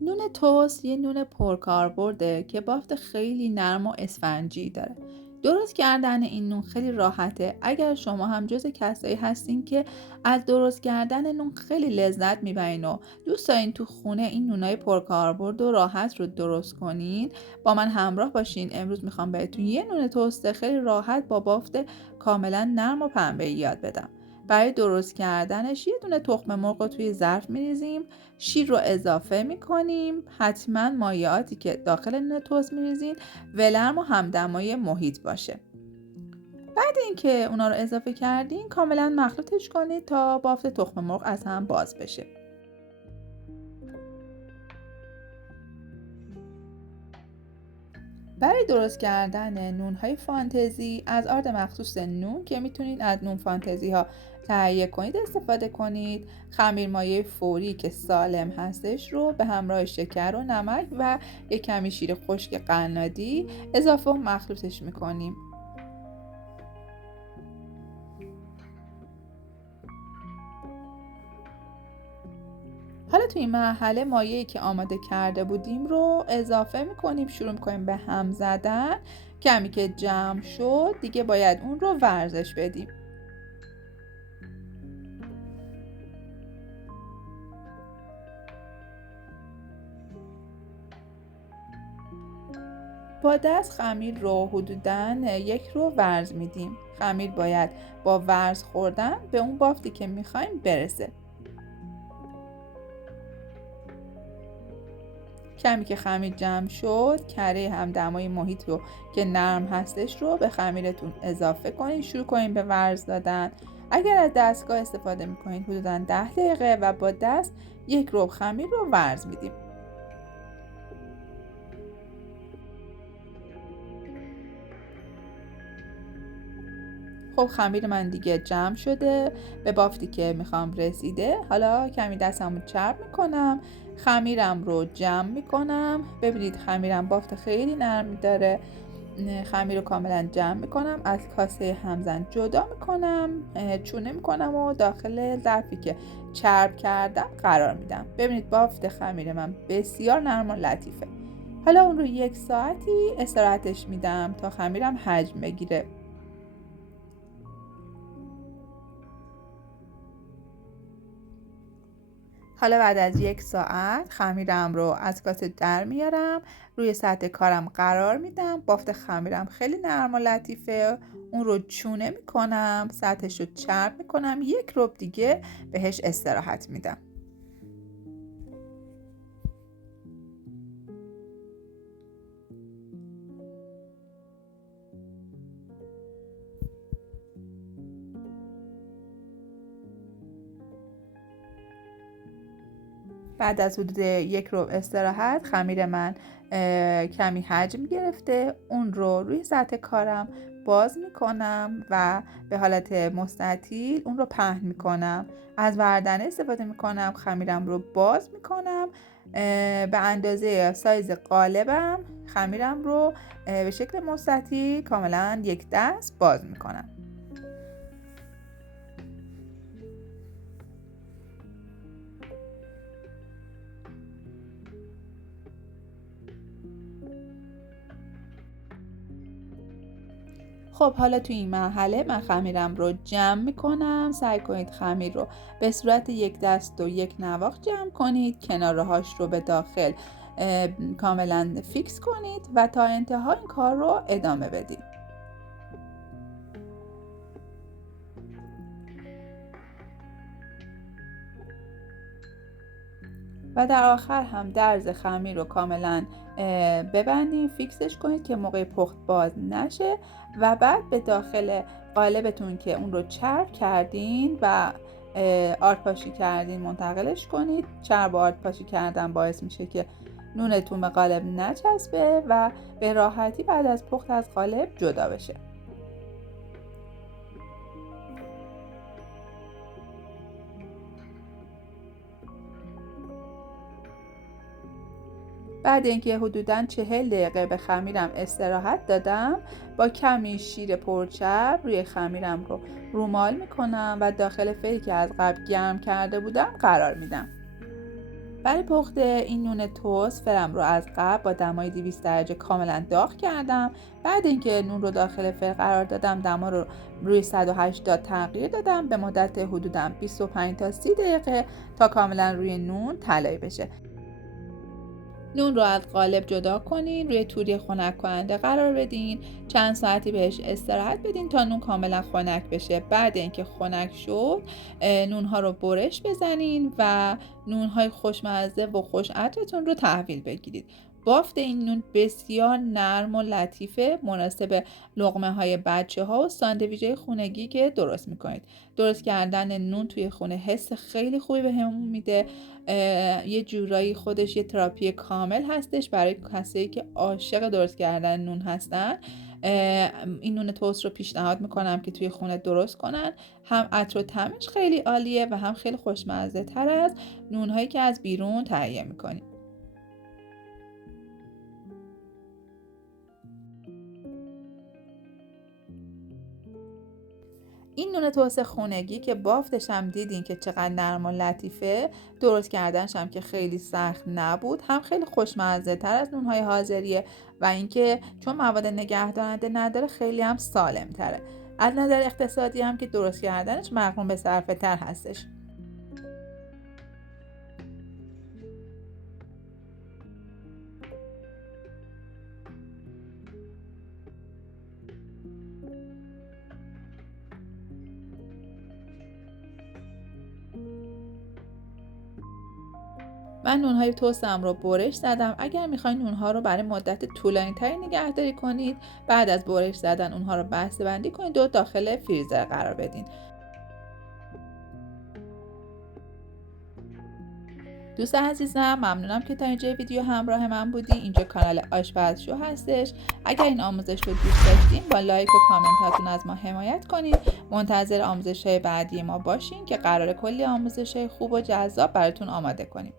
نون توست یه نون پرکاربرده که بافت خیلی نرم و اسفنجی داره. درست کردن این نون خیلی راحته اگر شما هم جز کسایی هستین که از درست کردن نون خیلی لذت میبرین و دوست دارین تو خونه این نونای پرکاربرد و راحت رو درست کنین. با من همراه باشین. امروز میخوام بهتون یه نون توست خیلی راحت با بافت کاملا نرم و پنبه‌ای یاد بدم. برای درست کردنش یه دونه تخم مرغ رو توی ظرف میریزیم، شیر رو اضافه میکنیم. حتما مایعاتی که داخل نون توست میریزین ولرم و همدمای محیط باشه. بعد اینکه اونا رو اضافه کردین کاملا مخلوطش کنید تا بافت تخم مرغ از هم باز بشه. برای درست کردن نون‌های فانتزی از آرد مخصوص نون که میتونید از نون فانتزی ها تهیه کنید استفاده کنید. خمیر مایع فوری که سالم هستش رو به همراه شکر و نمک و یک کمی شیر خشک قنادی اضافه و مخلوطش میکنیم. حالا توی این مرحله مایعی که آماده کرده بودیم رو اضافه میکنیم، شروع میکنیم به هم زدن. کمی که جمع شد دیگه باید اون رو ورزش بدیم. با دست خمیر رو حدوداً 1 رو ورز میدیم. خمیر باید با ورز خوردن به اون بافتی که میخوایم برسه. کمی که خمیر جمع شد کره همدمای محیط رو که نرم هستش رو به خمیرتون اضافه کنید. شروع کنید به ورز دادن. اگر از دستگاه استفاده میکنید حدوداً 10 دقیقه و با دست 1 ربع خمیر رو ورز میدیم. خب خمیر من دیگه جمع شده، به بافتی که میخوام رسیده. حالا کمی دستمو چرب میکنم، خمیرم رو جمع میکنم. ببینید خمیرم بافت خیلی نرمی داره. خمیر رو کاملا جمع میکنم، از کاسه همزن جدا میکنم، چونه میکنم و داخل ظرفی که چرب کردم قرار میدم. ببینید بافت خمیر من بسیار نرم و لطیفه. حالا اون رو 1 ساعتی استراحتش میدم تا خمیرم حجم بگیره. حالا بعد از 1 ساعت خمیرم رو از کاسه در میارم، روی سطح کارم قرار میدم. بافت خمیرم خیلی نرم و لطیفه. اون رو چونه میکنم، سطحش رو چرب میکنم، 1 ربع دیگه بهش استراحت میدم. بعد از حدود 1 ربع استراحت خمیر من کمی حجم گرفته. اون رو روی سطح کارم باز میکنم و به حالت مستطیل اون رو پهن میکنم. از وردنه استفاده میکنم، خمیرم رو باز میکنم به اندازه سایز قالبم. خمیرم رو به شکل مستطیل کاملا 1 دست باز میکنم. خب حالا تو این مرحله من خمیرم رو جمع میکنم. سعی کنید خمیر رو به صورت 1 دست و 1 نواخت جمع کنید. کنارهاش رو به داخل کاملا فیکس کنید و تا انتها این کار رو ادامه بدید. و در آخر هم درز خمیر رو کاملا ببندید، فیکسش کنید که موقع پخت باز نشه. و بعد به داخل قالبتون که اون رو چرب کردین و آرد پاشی کردین منتقلش کنید. چرب و آرد پاشی کردن باعث میشه که نونتون به قالب نچسبه و به راحتی بعد از پخت از قالب جدا بشه. بعد اینکه حدوداً 40 دقیقه به خمیرم استراحت دادم، با کمی شیر پرچرب روی خمیرم رو رومال میکنم و داخل فری که از قبل گرم کرده بودم قرار میدم. برای پخت این نون تست فرم رو از قبل با دمای 200 درجه کاملا داغ کردم. بعد اینکه نون رو داخل فر قرار دادم، دما رو روی 180 تغییر دادم به مدت حدوداً 25 تا 30 دقیقه تا کاملا روی نون طلایی بشه. نون رو از قالب جدا کنین، روی توری خنک کننده قرار بدین، چند ساعتی بهش استراحت بدین تا نون کاملا خنک بشه. بعد اینکه خنک شد، نون ها رو برش بزنین و نون های خوشمزه و خوش عطرتون رو تحویل بگیرید. بافت این نون بسیار نرم و لطیفه، مناسب لقمه های بچه ها و ساندویچ های خونگی که درست میکنید. درست کردن نون توی خونه حس خیلی خوبی بهمون میده. یه جورایی خودش یه تراپی کامل هستش برای کسایی که عاشق درست کردن نون هستن. این نون تست رو پیشنهاد میکنم که توی خونه درست کنن. هم عطر و طعمش خیلی عالیه و هم خیلی خوشمزه تر از نونهایی که از بیرون تهیه میکنیم. این نون تست خونگی که بافتش هم دیدین که چقدر نرم و لطیفه، درست کردنش هم که خیلی سخت نبود، هم خیلی خوشمزه تر از نونهای حاضریه و اینکه چون مواد نگهدارنده نداره خیلی هم سالم تره. از نظر اقتصادی هم که درست کردنش مقرون به صرفه تر هستش. من نونهای تستم رو برش زدم. اگر میخواین نونها رو برای مدت طولانی تری نگهداری کنید، بعد از برش زدن اونها رو بسته بندی کنید و داخل فریزر قرار بدین. دوست عزیزم، ممنونم که تا اینجا ویدیو همراه من بودی. اینجا کانال آشپزشو هستش. اگر این آموزش رو دوست داشتین با لایک و کامنتاتون از ما حمایت کنید. منتظر آموزش‌های بعدی ما باشین که قراره کلی آموزش‌های خوب و جذاب براتون آماده کنیم.